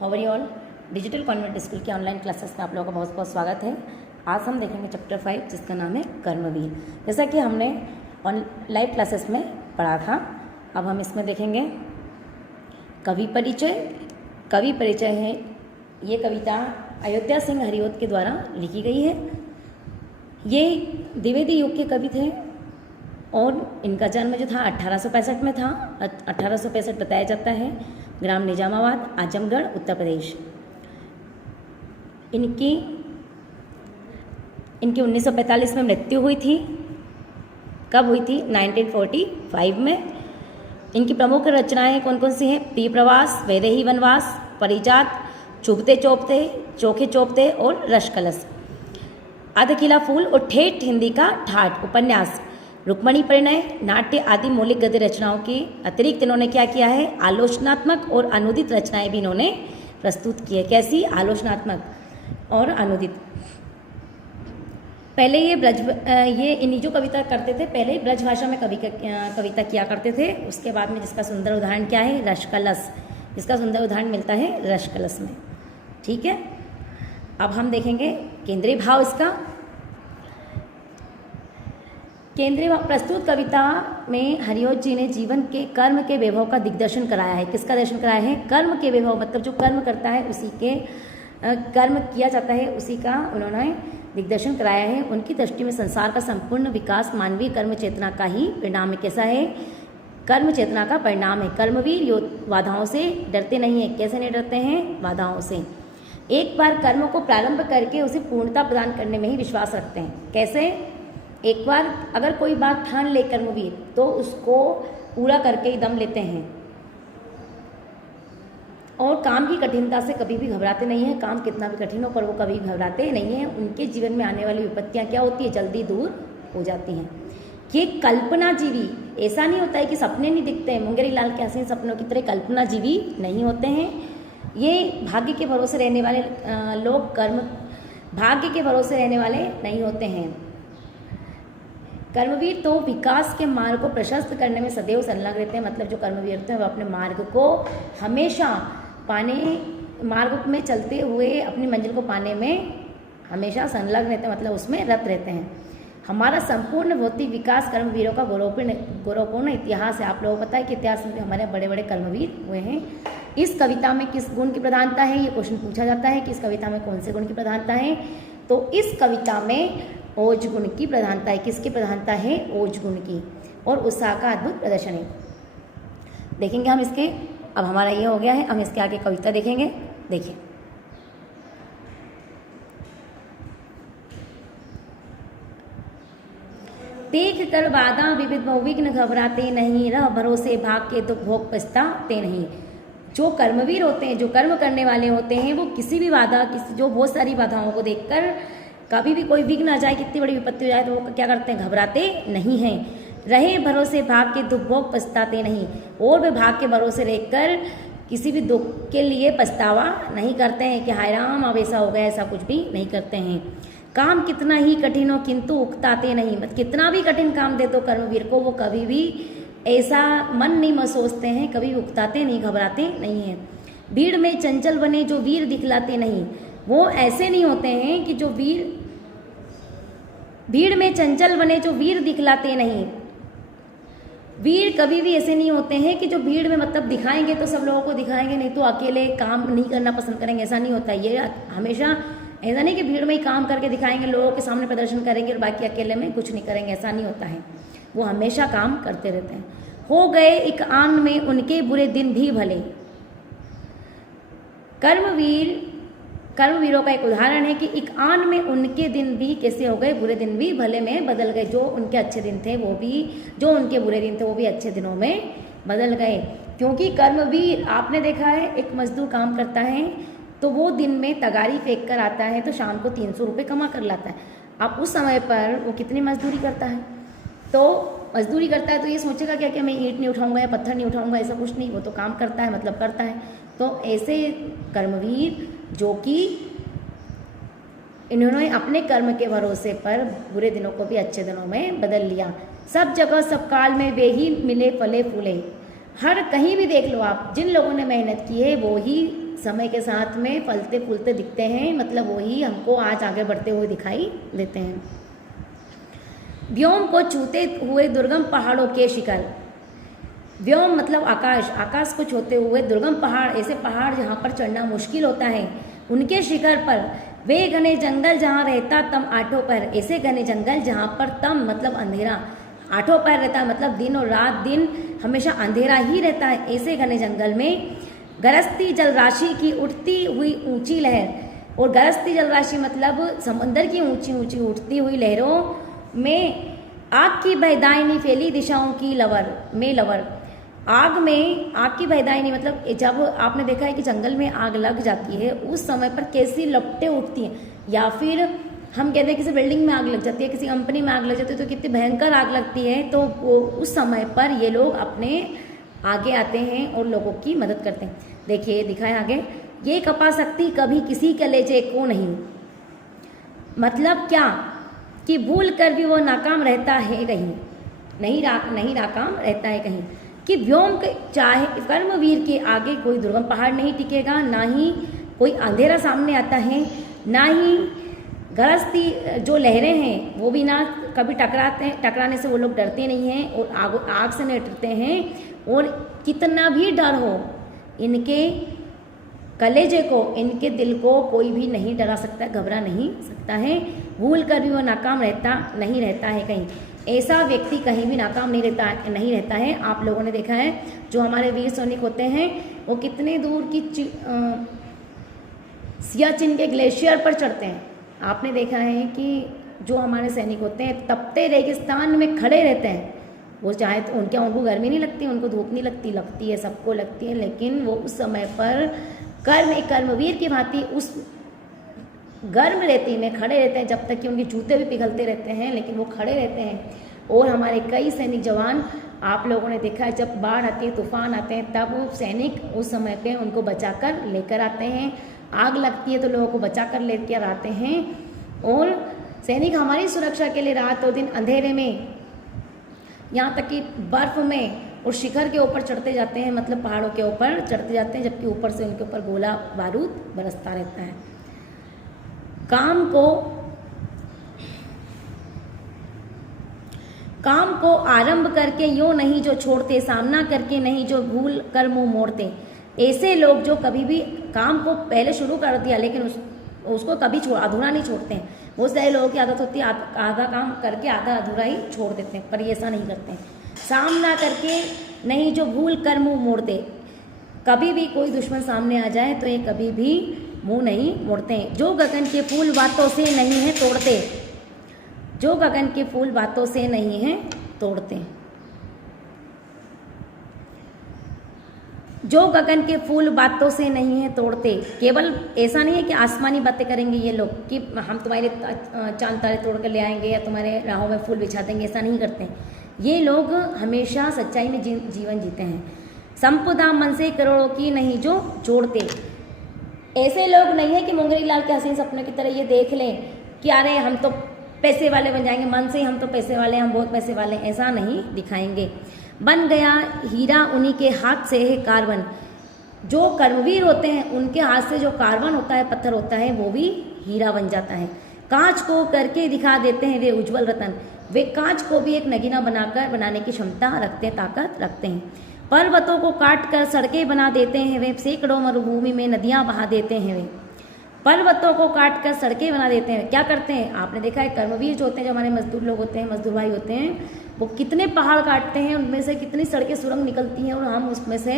How are you all. Digital convent school के online classes में आप लोगों का बहुत बहुत स्वागत है। आज हम देखेंगे चैप्टर 5 जिसका नाम है कर्मवीर। जैसा कि हमने लाइव क्लासेस में पढ़ा था, अब हम इसमें देखेंगे कवि परिचय। कवि परिचय है, ये कविता अयोध्या सिंह हरिओत के द्वारा लिखी गई है। ये द्विवेदी युग के कवि थे और इनका जन्म जो था 1865 में था। 1865 बताया जाता है। ग्राम निजामाबाद, आजमगढ़, उत्तर प्रदेश। इनकी 1945 में मृत्यु हुई थी। कब हुई थी? 1945 में। इनकी प्रमुख रचनाएं कौन कौन सी हैं? प्रिय प्रवास, वैदेही वनवास, परिजात, चुभते चौपते, चोखे चौपते और रसकलश, आधा खिला फूल और ठेठ हिंदी का ठाठ, उपन्यास, रुक्मणी परिणय, नाट्य आदि मौलिक गद्य रचनाओं के अतिरिक्त इन्होंने क्या किया है? आलोचनात्मक और अनुदित रचनाएं भी इन्होंने प्रस्तुत की है। कैसी? आलोचनात्मक और अनुदित। पहले ये इन्हीं जो कविता करते थे, पहले ब्रज भाषा में कविता किया करते थे। उसके बाद में जिसका सुंदर उदाहरण क्या है? रसकलश। जिसका सुंदर उदाहरण मिलता है रसकलश में। ठीक है, अब हम देखेंगे केंद्रीय भाव इसका। केंद्रीय भाव प्रस्तुत कविता में हरिओत जी ने जीवन के कर्म के वैभव का दिग्दर्शन कराया है। किसका दर्शन कराया है? कर्म के वैभव, मतलब जो कर्म करता है उसी के कर्म किया जाता है उसी का उन्होंने दिग्दर्शन कराया है। उनकी दृष्टि में संसार का संपूर्ण विकास मानवीय कर्म चेतना का ही परिणाम है। कैसा है? कर्म चेतना का परिणाम है। कर्मवीर बाधाओं से डरते नहीं है। कैसे नहीं डरते हैं? बाधाओं से। एक बार कर्म को प्रारंभ करके उसे पूर्णता प्रदान करने में ही विश्वास रखते हैं। कैसे? एक बार अगर कोई बात ठान ले कर्मवीर तो उसको पूरा करके ही दम लेते हैं और काम की कठिनता से कभी भी घबराते नहीं हैं। काम कितना भी कठिन हो पर वो कभी घबराते नहीं हैं। उनके जीवन में आने वाली विपत्तियां क्या होती है? जल्दी दूर हो जाती हैं। ये कल्पना जीवी, ऐसा नहीं होता है कि सपने नहीं दिखते हैं। मुंगेरी लाल के हसीन सपनों की तरह कल्पना जीवी नहीं होते हैं। ये भाग्य के भरोसे रहने वाले लोग भाग्य के भरोसे रहने वाले नहीं होते हैं। कर्मवीर तो विकास के मार्ग को प्रशस्त करने में सदैव संलग्न रहते हैं। मतलब जो कर्मवीर होते हैं वो अपने मार्ग को हमेशा मार्ग में चलते हुए अपनी मंजिल को पाने में हमेशा संलग्न रहते हैं, मतलब उसमें रत रहते हैं। हमारा संपूर्ण भौतिक विकास कर्मवीरों का गौरवपूर्ण इतिहास है। आप लोगों को पता है कि इतिहास में हमारे बड़े बड़े कर्मवीर हुए हैं। इस कविता में किस गुण की प्रधानता है? ये क्वेश्चन पूछा जाता है कि इस कविता में कौन से गुण की प्रधानता है? तो इस कविता में ओज गुण की प्रधानता है। किसकी प्रधानता है? ओज गुण की। और उत्साह का अद्भुत प्रदर्शन है। देखेंगे हम इसके। अब हमारा ये हो गया है, हम इसके आगे कविता देखेंगे। देखिए, देख कर वादा विविध बहुविघ्न घबराते नहीं, रह भरोसे भाग के तो भोग पछताते नहीं। जो कर्मवीर होते हैं, जो कर्म करने वाले होते हैं, वो किसी भी बाधा, जो बहुत सारी बाधाओं को देखकर कभी भी कोई विघ्न आ जाए, कितनी बड़ी विपत्ति हो जाए तो वो क्या करते हैं? घबराते नहीं हैं। रहे भरोसे भाग के दुख भोग पछताते नहीं। और वे भाग के भरोसे रहकर किसी भी दुख के लिए पछतावा नहीं करते हैं कि हाय राम अब ऐसा हो गया, ऐसा कुछ भी नहीं करते हैं। काम कितना ही कठिन हो किंतु उकताते नहीं। मतलब कितना भी कठिन काम दे दो कर्मवीर को, वो कभी भी ऐसा मन नहीं सोचते हैं, कभी उकताते नहीं, घबराते नहीं हैं। भीड़ में चंचल बने जो वीर दिखलाते नहीं। वो ऐसे नहीं होते हैं कि जो भीड़ में चंचल बने जो वीर दिखलाते नहीं। वीर कभी भी ऐसे नहीं होते हैं कि जो भीड़ में मतलब दिखाएंगे तो सब लोगों को दिखाएंगे, नहीं तो अकेले काम नहीं करना पसंद करेंगे। ऐसा नहीं होता। ये हमेशा ऐसा नहीं कि भीड़ में ही काम करके दिखाएंगे, लोगों के सामने प्रदर्शन करेंगे और बाकी अकेले में कुछ नहीं करेंगे। ऐसा नहीं होता है। वो हमेशा काम करते रहते हैं। हो गए एक आन में उनके बुरे दिन भी भले। कर्मवीरों का एक उदाहरण है कि एक आन में उनके दिन भी कैसे हो गए? बुरे दिन भी भले में बदल गए। जो उनके अच्छे दिन थे वो भी, जो उनके बुरे दिन थे वो भी अच्छे दिनों में बदल गए। क्योंकि कर्मवीर, आपने देखा है, एक मजदूर काम करता है तो वो दिन में तगारी फेंक कर आता है तो शाम को 300 रुपये कमा कर लाता है। अब उस समय पर वो कितनी मजदूरी करता है? तो मजदूरी करता है तो ये सोचेगा क्या कि मैं ईंट नहीं उठाऊंगा या पत्थर नहीं उठाऊंगा, ऐसा कुछ नहीं। वो तो काम करता है, मतलब करता है। तो ऐसे कर्मवीर जो कि इन्होंने अपने कर्म के भरोसे पर बुरे दिनों को भी अच्छे दिनों में बदल लिया। सब जगह सब काल में वे ही मिले फले फूले। हर कहीं भी देख लो आप, जिन लोगों ने मेहनत की है वो ही समय के साथ में फलते फूलते दिखते हैं, मतलब वही हमको आज आगे बढ़ते हुए दिखाई देते हैं। व्योम को छूते हुए दुर्गम पहाड़ों के शिखर। व्योम मतलब आकाश, आकाश को छूते हुए दुर्गम पहाड़, ऐसे पहाड़ जहाँ पर चढ़ना मुश्किल होता है, उनके शिखर पर वे घने जंगल जहाँ रहता तम आठों पर, ऐसे घने जंगल जहाँ पर तम मतलब अंधेरा, आठों पर रहता मतलब दिन और रात, दिन हमेशा अंधेरा ही रहता है, ऐसे घने जंगल में गरजती जलराशि की उठती हुई ऊंची लहर, और गरजती जलराशि मतलब समुंदर की ऊंची ऊंची उठती हुई लहरों में आग की बहदाइनी फैली दिशाओं की लवर, आग में आग की बहदाइनी मतलब जब आपने देखा है कि जंगल में आग लग जाती है उस समय पर कैसी लपटें उठती हैं, या फिर हम कहते हैं किसी बिल्डिंग में आग लग जाती है, किसी कंपनी में आग लग जाती है तो कितनी भयंकर आग लगती है, तो वो उस समय पर ये लोग अपने आगे आते हैं और लोगों की मदद करते हैं। देखिए दिखाएं आगे, ये कपाशक्ति कभी किसी कलेजे को नहीं, मतलब क्या कि भूल कर भी वो नाकाम रहता है कहीं, नहीं नाकाम रहता है कहीं, कि व्योम चाहे कर्मवीर के आगे कोई दुर्गम पहाड़ नहीं टिकेगा, ना ही कोई अंधेरा सामने आता है, ना ही गरजती जो लहरें हैं वो भी ना कभी टकराने से वो लोग डरते नहीं हैं और आग से नहीं डरते हैं, और कितना भी डर हो इनके कलेजे को, इनके दिल को कोई भी नहीं डरा सकता, घबरा नहीं सकता है, भूल कर भी वो नाकाम नहीं रहता है कहीं, ऐसा व्यक्ति कहीं भी नाकाम नहीं रहता है। आप लोगों ने देखा है जो हमारे वीर सैनिक होते हैं वो कितने दूर की सियाचिन के ग्लेशियर पर चढ़ते हैं। आपने देखा है कि जो हमारे सैनिक होते हैं तपते रेगिस्तान में खड़े रहते हैं, वो चाहे तो उनको गर्मी नहीं लगती, उनको धूप नहीं लगती है, सबको लगती है, लेकिन वो उस समय पर कर्मवीर की भांति उस गर्म रेती में खड़े रहते हैं जब तक कि उनके जूते भी पिघलते रहते हैं, लेकिन वो खड़े रहते हैं। और हमारे कई सैनिक जवान आप लोगों ने देखा है जब बाढ़ आती है, तूफान आते हैं, तब वो सैनिक उस समय पे उनको बचाकर लेकर आते हैं, आग लगती है तो लोगों को बचाकर लेकर आते हैं, और सैनिक हमारी सुरक्षा के लिए रात और दिन अंधेरे में, यहाँ तक कि बर्फ में और शिखर के ऊपर चढ़ते जाते हैं, मतलब पहाड़ों के ऊपर चढ़ते जाते हैं, जबकि ऊपर से उनके ऊपर गोला बारूद बरसता रहता है। काम को आरंभ करके यूं नहीं जो छोड़ते, सामना करके नहीं जो भूल कर मुंह मोड़ते, ऐसे लोग जो कभी भी काम को पहले शुरू कर दिया लेकिन उसको कभी अधूरा नहीं छोड़ते हैं। बहुत सारे लोगों की आदत होती है आधा काम करके आधा अधूरा ही छोड़ देते हैं, पर ये ऐसा नहीं करते हैं। सामना करके नहीं जो भूल कर मुंह मोड़ते, कभी भी कोई दुश्मन सामने आ जाए तो ये कभी भी मुंह नहीं मोड़ते हैं। जो गगन के फूल बातों से नहीं है तोड़ते, जो गगन के फूल बातों से नहीं है तोड़ते, जो गगन के फूल बातों से नहीं है तोड़ते। केवल ऐसा नहीं है कि आसमानी बातें करेंगे ये लोग कि हम तुम्हारे चांद तारे तोड़ कर ले आएंगे या तुम्हारे राहों में फूल बिछा देंगे, ऐसा नहीं करते। ये लोग हमेशा सच्चाई में जीवन जीते हैं। संपदा मन से करोड़ों की नहीं जो जोड़ते, ऐसे लोग नहीं है कि मुंगरी लाल के हसीन सपनों की तरह ये देख लें कि अरे हम तो पैसे वाले बन जाएंगे, मन से ही हम तो पैसे वाले, हम बहुत पैसे वाले, ऐसा नहीं दिखाएंगे। बन गया हीरा उन्हीं के हाथ से है कार्बन, जो कर्मवीर होते हैं उनके हाथ से जो कार्बन होता है, पत्थर होता है, वो भी हीरा बन जाता है। कांच को करके दिखा देते हैं वे उज्जवल रतन, वे कांच को भी एक नगीना बनाने की क्षमता रखते हैं, ताकत रखते हैं। पर्वतों को काट कर सड़कें बना देते हैं वे, सैकड़ों मरुभूमि में नदियां बहा देते हैं वे। पर्वतों को काट कर सड़कें बना देते हैं। क्या करते हैं आपने देखा है, कर्मवीर जो होते हैं, जो हमारे मजदूर लोग होते हैं, मजदूर भाई होते हैं, वो कितने पहाड़ काटते हैं, उनमें से कितनी सड़कें सुरंग निकलती हैं और हम उसमें से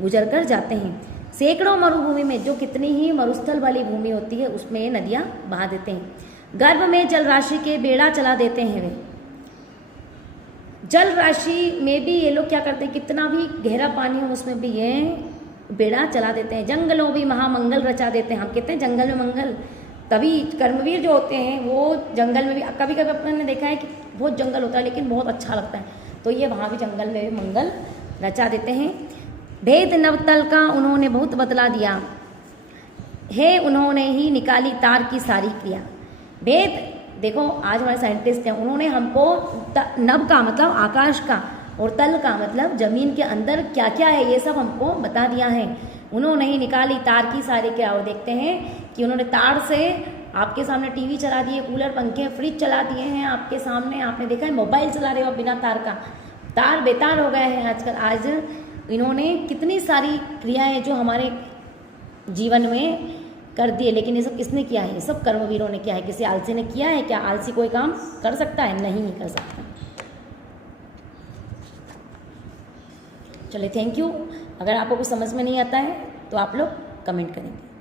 गुजर कर जाते हैं। सैकड़ों मरुभूमि में जो कितनी ही मरुस्थल वाली भूमि होती है उसमें नदियां बहा देते हैं। गर्भ में जल राशि के बेड़ा चला देते हैं वे, जल राशि में भी ये लोग क्या करते हैं, कितना भी गहरा पानी हो उसमें भी ये बेड़ा चला देते हैं। जंगलों भी महामंगल रचा देते हैं। हम कहते हैं जंगल में मंगल, तभी कर्मवीर जो होते हैं वो जंगल में भी, कभी कभी अपने देखा है कि बहुत जंगल होता है लेकिन बहुत अच्छा लगता है, तो ये वहाँ भी जंगल में भी मंगल रचा देते हैं। भेद नवतल का उन्होंने बहुत बदला दिया है, उन्होंने ही निकाली तार की सारी क्रिया। भेद देखो, आज हमारे साइंटिस्ट हैं, उन्होंने हमको नभ का मतलब आकाश का और तल का मतलब जमीन के अंदर क्या क्या है ये सब हमको बता दिया है। उन्होंने ही निकाली तार की सारी क्या, वो देखते हैं कि उन्होंने तार से आपके सामने टीवी चला दिए, कूलर, पंखे, फ्रिज चला दिए हैं आपके सामने। आपने देखा है मोबाइल चला रहे हो बिना तार का, तार बेतार हो गए हैं आजकल। आज इन्होंने कितनी सारी क्रियाएं जो हमारे जीवन में कर दिए, लेकिन ये सब किसने किया है? ये सब कर्मवीरों ने किया है। किसी आलसी ने किया है क्या? आलसी कोई काम कर सकता है? नहीं कर सकता। चलिए, थैंक यू। अगर आपको कुछ समझ में नहीं आता है तो आप लोग कमेंट करेंगे।